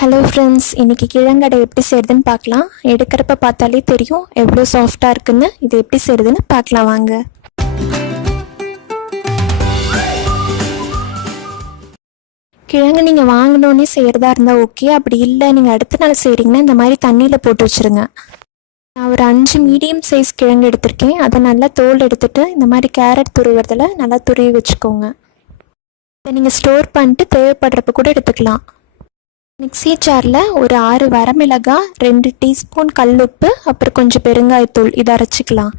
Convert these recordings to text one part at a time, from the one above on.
Hello friends, இன்றைக்கி கிழங்கடை எப்படி செய்கிறதுன்னு பார்க்கலாம். எடுக்கிறப்ப பார்த்தாலே தெரியும் எவ்வளோ சாஃப்டாக இருக்குன்னு. இது எப்படி செய்கிறதுன்னு பார்க்கலாம் வாங்க. கிழங்கு நீங்கள் வாங்கினோன்னே செய்கிறதா இருந்தால் ஓகே. அப்படி இல்லை, நீங்கள் அடுத்த நாள் செய்கிறீங்கன்னா இந்த மாதிரி தண்ணியில் போட்டு வச்சுருங்க. நான் ஒரு 5 மீடியம் சைஸ் கிழங்கு எடுத்திருக்கேன். அதை நல்லா தோல் எடுத்துகிட்டு இந்த மாதிரி கேரட் துருவுறதில் நல்லா துருவி வச்சுக்கோங்க. இதை நீங்கள் ஸ்டோர் பண்ணிட்டு தேவைப்படுறப்ப கூட எடுத்துக்கலாம். மிக்ஸி ஜாரில் ஒரு 6 வரமிளகாய், 2 டீஸ்பூன் கல்லுப்பு, அப்புறம் கொஞ்சம் பெருங்காயத்தூள் இதை அரைச்சிக்கலாம்.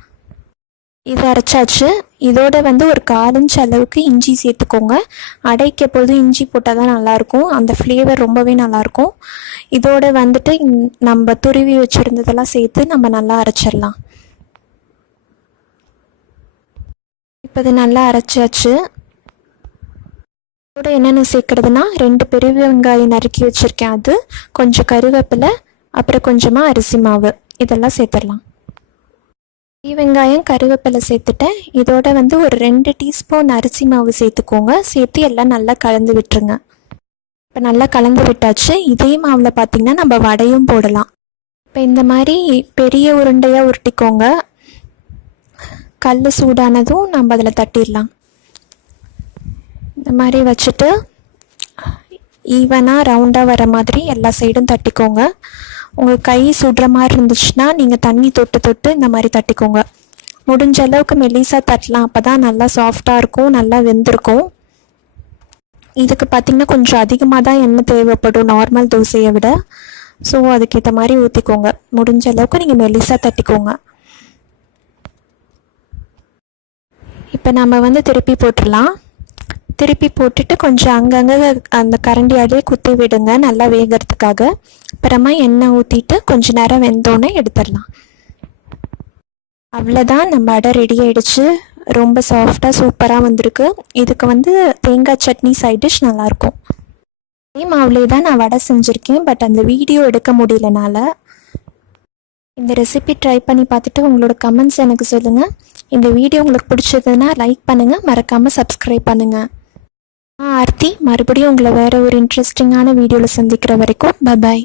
இதை அரைச்சாச்சு. இதோட ஒரு 1/4 இன்ச் அளவுக்கு இஞ்சி சேர்த்துக்கோங்க. அடைக்க போதும் இஞ்சி போட்டால் தான் நல்லாயிருக்கும், அந்த ஃப்ளேவர் ரொம்பவே நல்லாயிருக்கும். இதோட நம்ம துருவி வச்சுருந்ததெல்லாம் சேர்த்து நம்ம நல்லா அரைச்சிடலாம். இப்போ இது நல்லா அரைச்சாச்சு. இதோட என்னென்ன சேர்க்குறதுனா 2 பெரிய வெங்காயம் நறுக்கி வச்சுருக்கேன், அது கொஞ்சம் கருவேப்பிலை, அப்புறம் கொஞ்சமாக அரிசி மாவு, இதெல்லாம் சேர்த்துடலாம். பெரிய வெங்காயம் கருவேப்பிலை சேர்த்துட்டேன். இதோட ஒரு 2 டீஸ்பூன் அரிசி மாவு சேர்த்துக்கோங்க. சேர்த்து எல்லாம் நல்லா கலந்து விட்டுருங்க. இப்போ நல்லா கலந்து விட்டாச்சு. இதே மாவில் பார்த்திங்கன்னா நம்ம வடையும் போடலாம். இப்போ இந்த மாதிரி பெரிய உருண்டையாக உருட்டிக்கோங்க. கல் சூடானதும் நம்ம அதில் தட்டிடலாம். இந்த மாதிரி வச்சுட்டு ஈவனாக ரவுண்டாக வர மாதிரி எல்லா சைடும் தட்டிக்கோங்க. உங்கள் கை சுடுற மாதிரி இருந்துச்சுன்னா நீங்கள் தண்ணி தொட்டு தொட்டு இந்த மாதிரி தட்டிக்கோங்க. முடிஞ்ச அளவுக்கு மெல்லிசாக தட்டலாம், அப்போ தான் நல்லா சாஃப்டாக இருக்கும், நல்லா வெந்திருக்கும். இதுக்கு பார்த்திங்கன்னா கொஞ்சம் அதிகமாக தான் எண்ணெய் தேவைப்படும் நார்மல் தோசையை விட. ஸோ அதுக்கேற்ற மாதிரி ஊற்றிக்கோங்க. முடிஞ்ச அளவுக்கு நீங்கள் மெல்லிசாக தட்டிக்கோங்க. இப்போ நம்ம திருப்பி போட்டுடலாம். திருப்பி போட்டுட்டு கொஞ்சம் அங்கங்கே அந்த கரண்டியாலே குத்தி விடுங்க நல்லா வேகிறதுக்காக. அப்புறமா எண்ணெய் ஊற்றிட்டு கொஞ்சம் நேரம் வெந்தோன்னே எடுத்துடலாம். அவ்வளோதான், நம்ம அடை ரெடி ஆகிடுச்சு. ரொம்ப சாஃப்டாக சூப்பராக வந்திருக்கு. இதுக்கு தேங்காய் சட்னி சைட் டிஷ் நல்லாயிருக்கும். அதே மாவுலே தான் நான் வடை செஞ்சுருக்கேன், பட் அந்த வீடியோ எடுக்க முடியலனால. இந்த ரெசிபி ட்ரை பண்ணி பார்த்துட்டு உங்களோட கமெண்ட்ஸ் எனக்கு சொல்லுங்கள். இந்த வீடியோ உங்களுக்கு பிடிச்சதுன்னா லைக் பண்ணுங்கள், மறக்காமல் சப்ஸ்கிரைப் பண்ணுங்கள். ஆர்த்தி, மறுபடியும் உங்களை வேறு ஒரு இன்ட்ரெஸ்டிங்கான வீடியோவில் சந்திக்கிற வரைக்கும் பை.